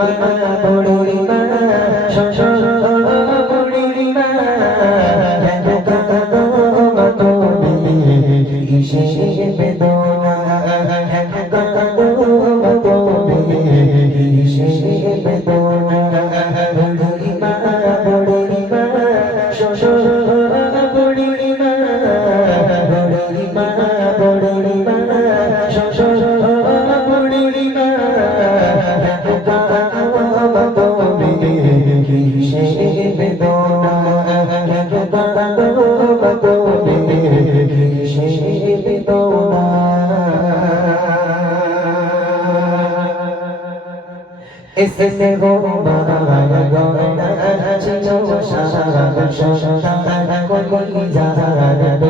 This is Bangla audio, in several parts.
মানা এসেছে গো বাবা গো চিনো সারা গো সারা গো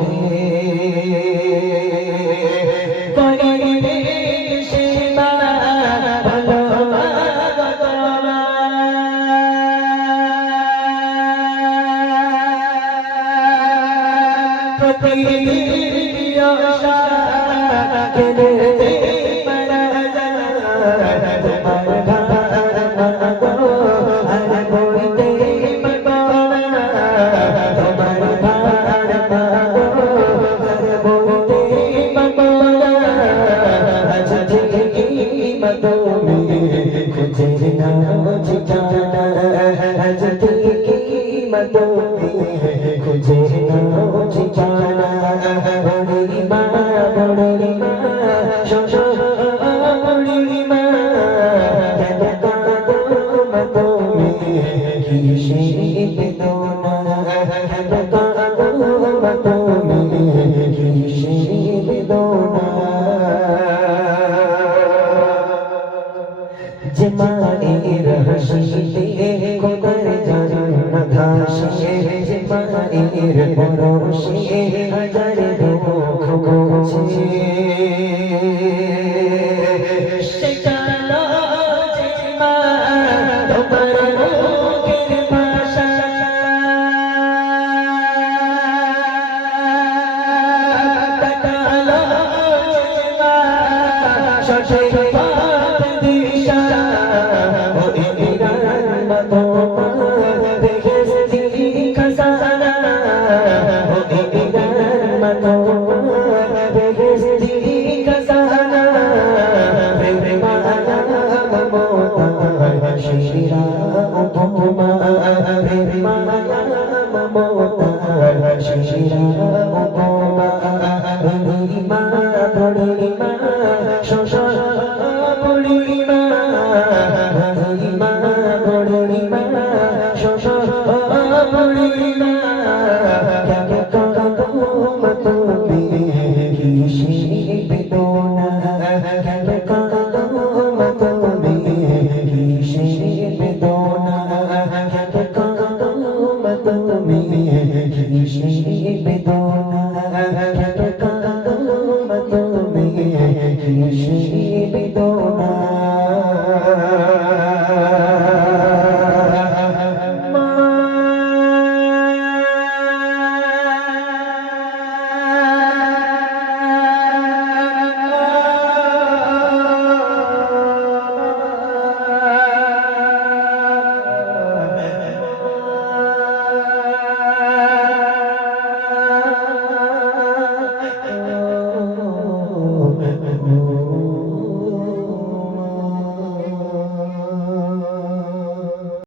मदद की मदद है तुझे বরসে হাজার দুঃখ গোছে না